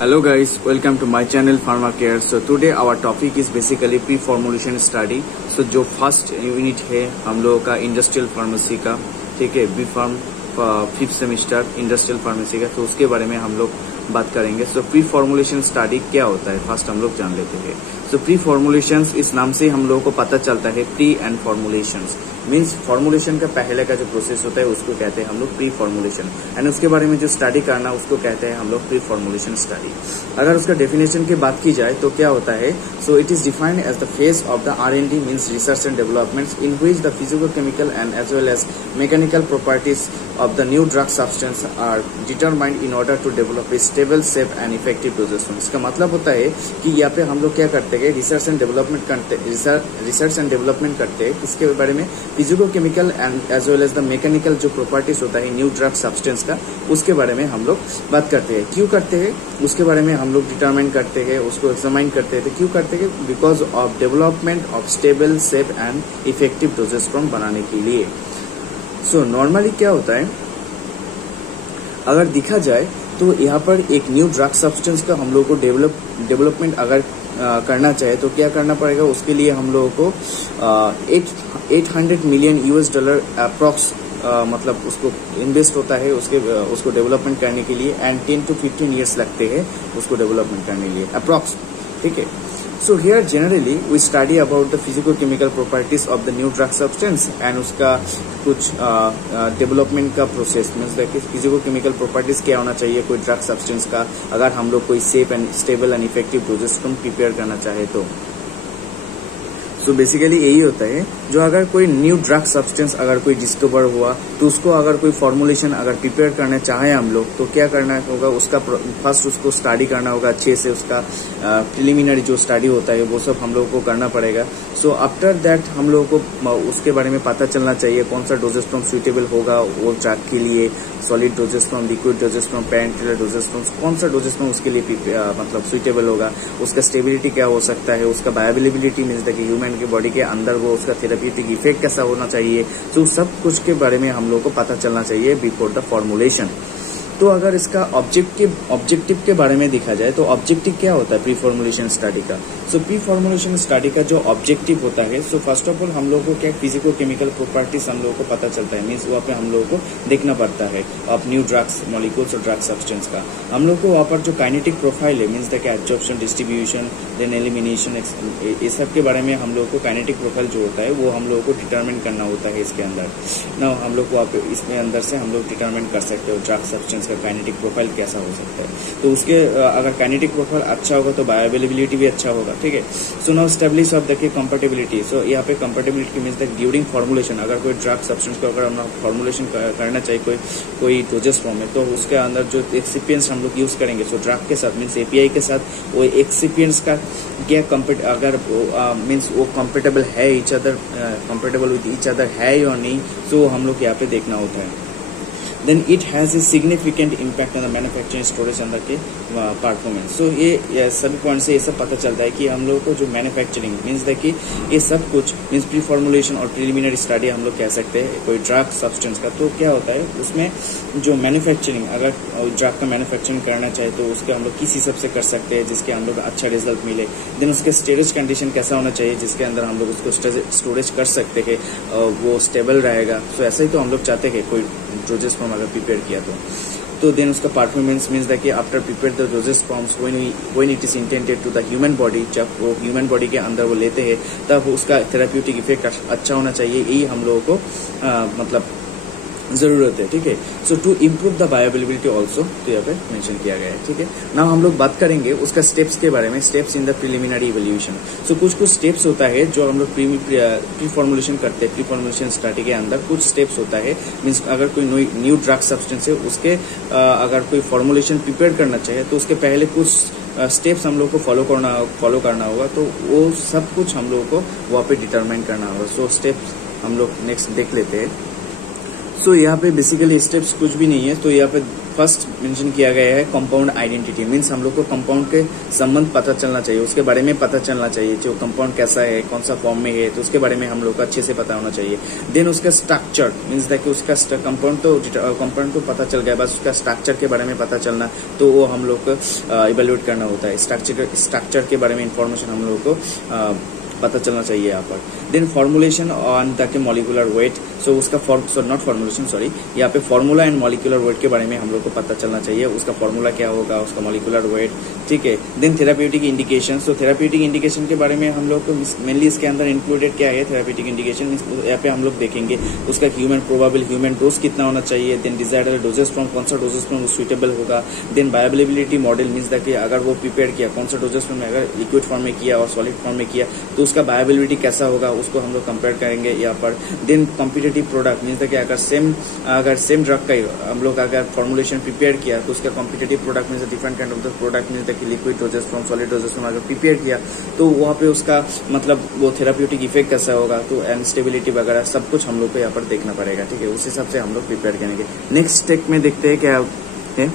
Hello guys, welcome to my channel PharmaCare. So today our topic is basically pre-formulation study. So जो first unit है हम लोगों का industrial pharmacy का, ठीक है, B pharm 5th semester industrial pharmacy का, तो उसके बारे में हम लोग बात करेंगे. सो प्री फॉर्मुलेशन स्टडी क्या होता है फर्स्ट हम लोग जान लेते हैं. सो प्री फॉर्मुलेशन इस नाम से हम लोगों को पता चलता है pre and formulations means formulation का पहले का जो प्रोसेस होता है उसको कहते हैं हम लोग प्री फॉर्मुलेशन, एंड उसके बारे में जो स्टडी करना उसको कहते हैं हम लोग प्री फॉर्मुलेशन स्टडी. अगर उसका डेफिनेशन की बात की जाए तो क्या होता है. So it is defined as the phase of the R&D means research and development in which the physico chemical and as well as mechanical properties of the new drug substance are determined in order to develop a stable, safe and effective dosage form. इसका मतलब होता है कि यहाँ पे हम लोग क्या करते हैं, रिसर्च एंड डेवलपमेंट करते हैं इसके बारे में physico chemical and as well as the mechanical जो प्रॉपर्टीज होता है न्यू ड्रग सब्सटेंस का, उसके बारे में हम लोग बात करते हैं. क्यों करते हैं उसके बारे में हम लोग डिटरमाइन करते हैं, उसको एग्जामाइन करते हैं. तो क्यों करते हैं, because of development of stable, safe and effective doses form बनाने के लिए. सो नॉर्मली क्या होता है, अगर देखा जाए तो यहाँ पर एक न्यू ड्रग सब्सटेंस का हम लोगों को डेवलपमेंट अगर करना चाहे तो क्या करना पड़ेगा. उसके लिए हम लोगों को $800 मिलियन अप्रॉक्स मतलब उसको इन्वेस्ट होता है उसको डेवलपमेंट करने के लिए, एंड 10 to 15 ईयर्स लगते हैं उसको डेवलपमेंट करने के लिए अप्रॉक्स. ठीक है. So here generally we study about the physico-chemical properties of the new drug substance and उसका कुछ डेवलपमेंट का प्रोसेस मीन्स देखिए फिजिको-केमिकल प्रॉपर्टीज क्या होना चाहिए कोई ड्रग सब्सटेंस का, अगर हम लोग कोई safe and stable and effective doses को प्रिपेयर करना चाहे तो. तो बेसिकली यही होता है, जो अगर कोई न्यू ड्रग सब्सटेंस अगर कोई डिस्कवर हुआ तो उसको अगर कोई फॉर्मुलेशन अगर प्रिपेयर करना चाहे हम लोग तो क्या करना होगा, उसका फर्स्ट उसको स्टडी करना होगा अच्छे से. उसका प्रिलिमिनरी जो स्टडी होता है वो सब हम लोगों को करना पड़ेगा. सो आफ्टर दैट हम लोगों को उसके बारे में पता चलना चाहिए कौन सा डोजेस फॉर्म सुइटेबल होगा वो ड्रग के लिए, solid dosage form, liquid dosage form, parenteral dosage form, कौन सा डोजेस फॉर्म उसके लिए मतलब सुइटेबल होगा, उसका स्टेबिलिटी क्या हो सकता है, उसका बायोअवेलेबिलिटी मीन्स दैट ह्यूमन के बॉडी के अंदर वो उसका थेरेप्यूटिक इफेक्ट कैसा होना चाहिए. तो सब कुछ के बारे में हम लोग को पता चलना चाहिए बिफोर द फॉर्मुलेशन. तो अगर इसका ऑब्जेक्टिव के बारे में देखा जाए तो ऑब्जेक्टिव क्या होता है प्री फॉर्मुलेशन स्टडी का. सो प्री फॉर्मुलेशन स्टडी का जो ऑब्जेक्टिव होता है, सो फर्स्ट ऑफ ऑल हम लोगों को क्या फिजिको केमिकल प्रॉपर्टीज हम लोगों को पता चलता है, मीन्स वहाँ पे हम लोगों को देखना पड़ता है ऑफ न्यू ड्रग्स मॉलिक्यूल्स और ड्रग सब्सटेंस का. हम लोग को वहाँ पर जो काइनेटिक प्रोफाइल है means that absorption, distribution, then elimination, ये सब के बारे में हम लोगों को काइनेटिक प्रोफाइल जो होता है वो हम लोगों को डिटरमिन करना होता है इसके अंदर. ना हम लोग वहाँ पे इसमें अंदर से हम लोग डिटरमिन कर सकते हो ड्रग सब्सटेंस का काइनेटिक प्रोफाइल कैसा हो सकता है. तो उसके अगर काइनेटिक प्रोफाइल अच्छा होगा तो बायोअवेलेबिलिटी भी अच्छा होगा. ठीक है. सो नाउ स्टेब्लिश ऑफ देखिए कंपैटिबिलिटी. सो यहाँ पे compatibility means that during formulation अगर कोई ड्रग सब्सटेंस को अगर हम फॉर्मुलेशन करना चाहिए कोई डोजेस फॉर्म में, तो उसके अंदर जो एक्सिपिएंट्स हम लोग यूज करेंगे सो ड्रग के साथ मीन्स एपीआई के साथ वो एक्सिपिएंट्स का क्या अगर मीन्स वो कंपेटेबल है each other, compatible with each other है या नहीं, तो हम लोग यहाँ पे देखना होता है. then it has a significant impact on the manufacturing storage अंदर के परफॉर्मेंस. सो ये सभी पॉइंट से ये सब पता चलता है कि हम लोगों को जो मैन्युफैक्चरिंग मीन्स देखिए ये सब कुछ मीन्स प्री फॉर्मुलेशन और प्रिलिमिनरी स्टडी हम लोग कह सकते हैं कोई ड्रग सब्सटेंस का. तो क्या होता है उसमें जो मैन्युफैक्चरिंग अगर ड्रग का मैन्युफैक्चरिंग करना चाहे तो उसके हम लोग किस हिसाब से कर सकते हैं जिसके हम लोग अच्छा रिजल्ट मिले. देन उसके स्टोरेज कंडीशन कैसा होना चाहिए जिसके अंदर हम लोग उसको स्टोरेज कर सकते हैं वो स्टेबल रहेगा. सो ऐसा ही तो हम लोग चाहते हैं कोई डोजेस फॉर्म अगर प्रिपेयर किया तो देन उसका परफॉर्मेंस मीन्स दैट कि after prepare the doses forms when it is intended to the human body, जब वो ह्यूमन बॉडी के अंदर वो लेते हैं तब उसका थेरेप्यूटिक इफेक्ट अच्छा होना चाहिए. यही हम लोगों को मतलब जरूरत है. ठीक है. So to improve the bioavailability also तो यहाँ पे मेंशन किया गया है. ठीक है. नाउ हम लोग बात करेंगे उसका स्टेप्स के बारे में, steps in the preliminary evaluation. So कुछ स्टेप्स होता है जो हम लोग प्री फॉर्मुलेशन करते हैं. प्री फॉर्मुलेशन स्टडी के अंदर कुछ स्टेप्स होता है मीन्स अगर कोई न्यू ड्रग सब्सटेंस है उसके अगर कोई फॉर्मुलेशन प्रिपेयर करना चाहिए तो उसके पहले कुछ स्टेप्स हम लोग को फॉलो करना होगा. तो वो सब कुछ हम लोग को वहाँ पे डिटरमाइन करना होगा. सो स्टेप्स हम लोग नेक्स्ट देख लेते हैं. सो यहाँ पे बेसिकली स्टेप्स कुछ भी नहीं है. तो यहाँ पे फर्स्ट मेंशन किया गया है कंपाउंड आइडेंटिटी, मीन्स हम लोग को कंपाउंड के संबंध पता चलना चाहिए, उसके बारे में पता चलना चाहिए, जो कंपाउंड कैसा है, कौन सा फॉर्म में है, तो उसके बारे में हम लोग को अच्छे से पता होना चाहिए। देन उसका स्ट्रक्चर, मीन्स दैट उसका कंपाउंड तो पता चल गया, बस उसका स्ट्रक्चर के बारे में पता चलना, तो वो हम लोग को इवेल्युएट करना होता है। स्ट्रक्चर के बारे में इंफॉर्मेशन हम लोग को पता चलना चाहिए यहाँ पर। Then formulation on the molecular weight, so उसका नॉट फॉर्मुलेशन सॉरी, यहाँ पे फॉर्मूला एंड मॉलिक्यूलर वेट के बारे में हम लोग को पता चलना चाहिए, उसका फॉर्मूला क्या होगा, उसका मॉलिक्यूलर वेट, ठीक है। देन थेराप्यूटिक इंडिकेशन, सो थेराप्यूटिक इंडिकेशन के बारे में हम लोग को मेनली इसके अंदर इंक्लूडेड क्या है, थेराप्यूटिक इंडिकेशन यहाँ पे हम लोग देखेंगे उसका ह्यूमन डोज कितना होना चाहिए, देन डिजायर्ड डोजेस फ्रॉम, कौन सा डोजेस फ्रॉम सुइटेबल होगा, then bioavailability model, means that अगर वो प्रिपेयर किया, कौन सा डोजेस फ्रॉम अगर लिक्विड फॉर्म में किया और सॉलिड फॉर्म में किया तो उसका बायोअवेलेबिलिटी कैसा होगा, उसको हम लोग कंपेयर करेंगे यहाँ पर। Then competitive product, means that अगर सेम ड्रग का हम लोग अगर फॉर्मुलेशन प्रिपेयर किया तो उसका competitive product means different kind of the product, means that liquid doses form solid doses form अगर प्रिपेयर किया तो वहाँ पे उसका मतलब वो थेराप्यूटिक इफेक्ट कैसा होगा, तो एंड स्टेबिलिटी वगैरह सब कुछ हम लोग को यहाँ पर देखना पड़ेगा, ठीक है। उस हिसाब से हम लोग प्रिपेयर करेंगे। नेक्स्ट स्टेप में देखते हैं क्या है।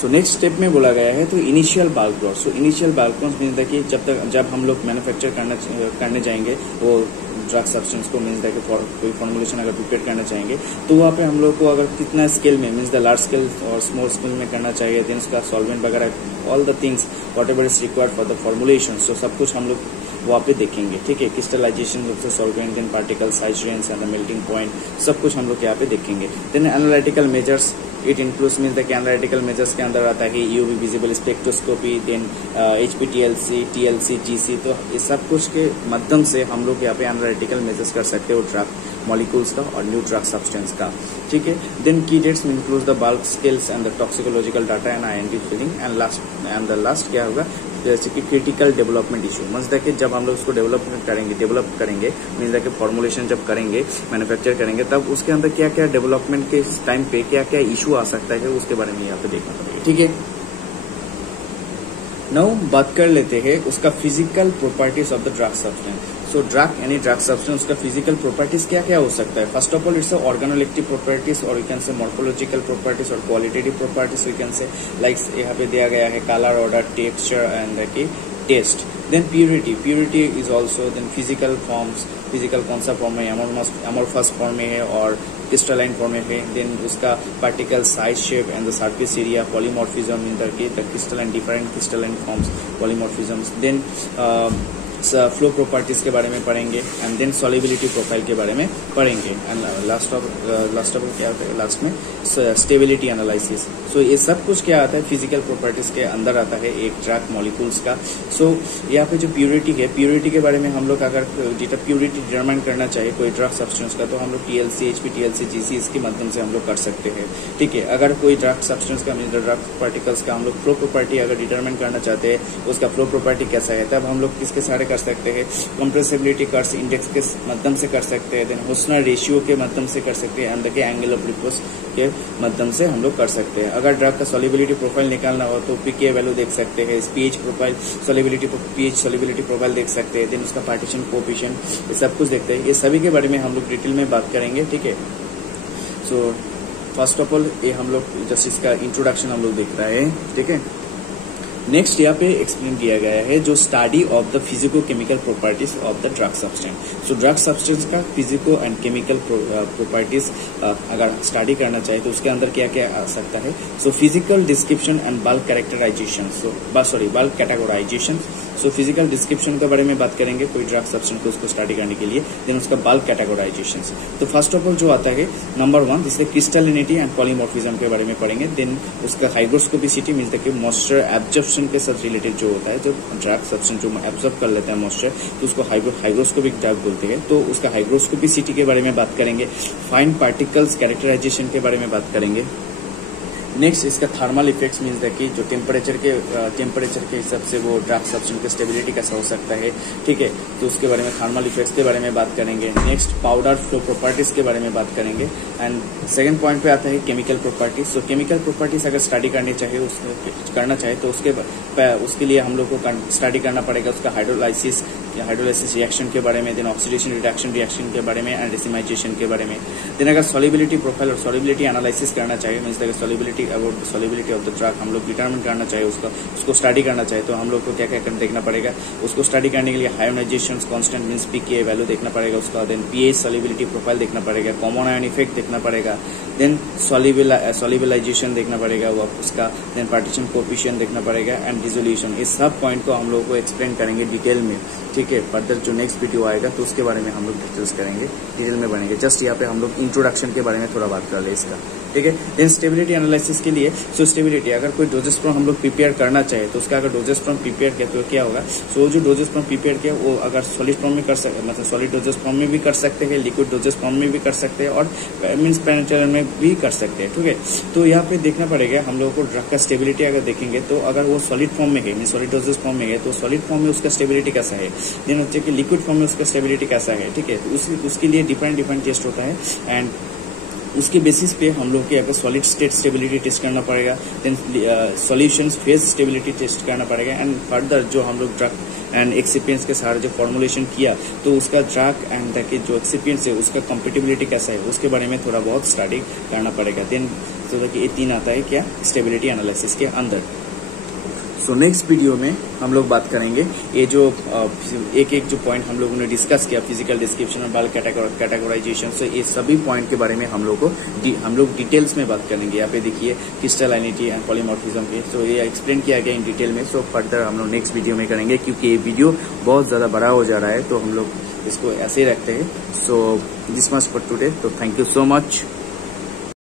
सो नेक्स्ट स्टेप में बोला गया है तो initial bulk growth. So initial bulk growth means कि जब हम लोग मैन्युफैक्चर करने जाएंगे वो ड्रग सब्सटेंस को, मीन्स दैट कोई फॉर्मुलेशन अगर प्रिपेयर करना चाहेंगे तो वहाँ पे हम लोग को अगर कितना स्केल में, मीन्स द लार्ज स्केल और स्मॉल स्केल में करना चाहिए, देन उसका सॉल्वेंट वगैरह all the things whatever is required for the formulation, so सब कुछ हम लोग वहाँ पे देखेंगे, ठीक है। Crystallization of the solvent, then particle size range and the melting point, सब कुछ हम लोग यहाँ पे देखेंगे। Then analytical measures, it includes means the analytical measures के अंदर आता है कि UV visible spectroscopy, then HPLC, TLC, GC, तो ये सब कुछ के माध्यम से हम लोग यहाँ पे एनालिटिकल मेजर्स कर सकते हो ड्रग मॉलिक्यूल्स का और न्यू ड्रग सब्सटेंस का, ठीक है। Then key dates includes the bulk scales and the toxicological data and IND filing and the last क्या होगा, जैसे कि critical development issue, means that जब हम लोग उसको डेवलप करेंगे मीन्स दैट फॉर्मुलेशन जब करेंगे, मैन्युफैक्चर करेंगे, तब उसके अंदर क्या क्या डेवलपमेंट के टाइम पे क्या क्या इशू आ सकता है उसके बारे में यहाँ पे देखना पड़ेगा, ठीक है। नाउ बात कर लेते हैं उसका physical properties of the drug substance. So drug यानी ड्रग सब्सटेंस उसका फिजिकल प्रॉपर्टीज क्या क्या हो सकता है। First of all it's organoleptic properties और you can say morphological properties और qualitative properties, you can say like यहाँ पे दिया गया है कलर, ऑर्डर, टेक्सचर एंड की taste. Then purity is also, then physical forms, physical कौन सा फॉर्म है, एमोर्फस फॉर्म में है और क्रिस्टलाइन फॉर्म में है। देन उसका particle size, shape and the surface area, polymorphism in the crystalline, different crystalline forms, polymorphisms. Then flow properties के बारे में पढ़ेंगे एंड देन सॉल्युबिलिटी प्रोफाइल के बारे में पढ़ेंगे एंड लास्ट ऑफ क्या होता है लास्ट में स्टेबिलिटी एनालिसिस। सो ये सब कुछ क्या आता है फिजिकल प्रॉपर्टीज के अंदर आता है एक ड्रग मॉलिक्यूल्स का। सो यहाँ पे जो प्यूरिटी है, प्यूरिटी के बारे में हम लोग अगर प्यूरिटी डिटरमाइन करना चाहिए कोई ड्रग सब्सटेंस का तो हम लोग TLC, HPLC, GC इसके माध्यम से हम लोग कर सकते हैं, ठीक है। अगर कोई ड्रग सब्सटेंस का ड्रग पार्टिकल्स का हम लोग फ्लो प्रॉपर्टी अगर डिटरमाइन करना चाहते हैं उसका फ्लो प्रॉपर्टी कैसा है, तब हम लोग किसके सारे कर सकते हैं, कंप्रेसिबिलिटी कर्व इंडेक्स के माध्यम से कर सकते हैं, देन हुस्नर रेशियो के माध्यम से कर सकते हैं एंड देखिए एंगल ऑफ रिपोज के माध्यम से हम लोग कर सकते हैं। अगर ड्रग का सॉल्युबिलिटी प्रोफाइल निकालना हो तो pK वैल्यू देख सकते हैं, pH profile, pH solubility profile देख सकते हैं, देन उसका पार्टीशन कोएफिशिएंट, ये सब कुछ देखते हैं। ये सभी के बारे में हम लोग डिटेल में बात करेंगे, ठीक है। सो फर्स्ट ऑफ ऑल ये हम लोग जस्ट इसका इंट्रोडक्शन हम लोग देख रहे हैं, ठीक है। नेक्स्ट यहाँ पे एक्सप्लेन किया गया है जो study of the physico chemical properties of the drug substance. So drug substance का फिजिको एंड केमिकल प्रॉपर्टीज अगर स्टडी करना चाहे तो उसके अंदर क्या क्या आ सकता है। So physical description and bulk characterization, bulk categorization. So physical description के बारे में बात करेंगे कोई ड्रग सब्सटेंस को उसको स्टडी करने के लिए, देन उसका बल्क कैटेगोराइजेशन। तो फर्स्ट ऑफ ऑल जो आता है नंबर 1 जिसके क्रिस्टलिनिटी एंड पॉलीमॉर्फिज्म के बारे में पढ़ेंगे, देन उसका hygroscopicity means that moisture absorption के साथ रिलेटेड जो होता है, जो ड्रग सब्सटेंस जो एब्जॉर्ब कर लेता है मॉइस्चर तो उसको हाइग्रोस्कोपिक ड्रग बोलते हैं। तो उसका हाइग्रोस्कोपिसिटी के बारे में बात करेंगे, फाइन पार्टिकल्स कैरेक्टराइजेशन के बारे में बात करेंगे। नेक्स्ट इसका थर्मल इफेक्ट्स मीन्स दैट कि जो टेम्परेचर के हिसाब से वो ड्रग सब्सटेंस की स्टेबिलिटी कैसा हो सकता है, ठीक है। तो उसके बारे में थर्मल इफेक्ट्स के बारे में बात करेंगे। नेक्स्ट पाउडर फ्लो प्रॉपर्टीज के बारे में बात करेंगे एंड सेकंड पॉइंट पे आता है केमिकल प्रॉपर्टीज। सो केमिकल प्रॉपर्टीज अगर स्टडी करना चाहे तो उसके लिए हम लोग को स्टडी करना पड़ेगा उसका हाइड्रोलाइसिस, हाइड्रोलाइसिस रिएक्शन के बारे में, देन ऑक्सीडेशन रिएक्शन के बारे में, एंड रेसिमाइजेशन के बारे में। देन अगर सॉल्युबिलिटी प्रोफाइल और सॉल्युबिलिटी एनालिसिस करना चाहिए, means that solubility of the drug हम लोग डिटरमिन करना चाहिए, उसको स्टडी करना चाहिए, तो हम लोग को क्या क्या देखना पड़ेगा। उसको स्टडी करने के लिए आयोनाइजेशन कांस्टेंट मींस पीके वैल्यू देखना पड़ेगा उसका, देन पीएच सॉल्युबिलिटी प्रोफाइल देखना पड़ेगा, कॉमन आयन इफेक्ट देखना पड़ेगा, देन सॉल्युबलाइजेशन देखना पड़ेगा वो उसका, देन पार्टीशन कोएफिशिएंट देखना पड़ेगा, एंड डिसोल्यूशन। इस सब पॉइंट को हम लोग को एक्सप्लेन करेंगे डिटेल में, ठीक है। फर्दर जो नेक्स्ट वीडियो आएगा तो उसके बारे में हम लोग डिटेल्स करेंगे, डिटेल में बनेंगे। जस्ट यहाँ पे हम लोग इंट्रोडक्शन के बारे में थोड़ा बात कर ले इसका, ठीक है। देन स्टेबिलिटी एनालिसिस के लिए, सो स्टेबिलिटी अगर कोई डोजेस्ट्रॉन हम लोग प्रिपेयर करना चाहे तो उसका अगर डोजेस्ट्रॉन प्रिपेयर किया तो क्या होगा। सो जो डोजेस्ट्रॉन प्रिपेयर किया वो अगर सॉलिड फॉर्म में कर सकते, मतलब सॉलिड डोजेस फॉर्म में भी कर सकते हैं, लिक्विड डोजेस फॉर्म में भी कर सकते हैं, और मीन्स पेनिट्रल में भी कर सकते हैं, ठीक है। तो यहाँ पे देखना पड़ेगा हम लोगों को ड्रग का स्टेबिलिटी अगर देखेंगे तो अगर वो सॉलिड फॉर्म में है, मीन सॉलिड डोजेस फॉर्म में है, तो सॉलिड फॉर्म में उसका स्टेबिलिटी कैसा है, देन होता है कि लिक्विड फॉर्म में उसका स्टेबिलिटी कैसा है, ठीक है। तो उसके लिए डिफरेंट टेस्ट होता है, एंड उसके बेसिस पे हम लोग के अगर सॉलिड स्टेट स्टेबिलिटी टेस्ट करना पड़ेगा, then solutions phase stability test करना पड़ेगा, एंड फर्दर जो हम लोग ड्रग एंड एक्सिपिएंट्स के साथ जो फॉर्मुलेशन किया तो उसका ड्रग एंड के जो एक्सिपिएंट्स है उसका कंपेटिबिलिटी कैसा है उसके बारे में थोड़ा बहुत स्टडी करना पड़ेगा। देन तो ये 3 आता है क्या स्टेबिलिटी एनालिसिस के अंदर। सो नेक्स्ट वीडियो में हम लोग बात करेंगे ये जो एक जो पॉइंट हम लोगों ने डिस्कस किया, फिजिकल डिस्क्रिप्शन और बाल कैटेगराइजेशन, से ये सभी पॉइंट के बारे में हम लोग डिटेल्स में बात करेंगे। यहाँ पे देखिए क्रिस्टलाइनिटी एंड पॉलीमॉर्फिज्म पे, तो ये एक्सप्लेन किया गया इन डिटेल में। सो फर्दर हम लोग नेक्स्ट वीडियो में करेंगे, क्योंकि ये वीडियो बहुत ज़्यादा बड़ा हो जा रहा है तो हम लोग इसको ऐसे ही रखते हैं। So this much for today, तो थैंक यू सो मच।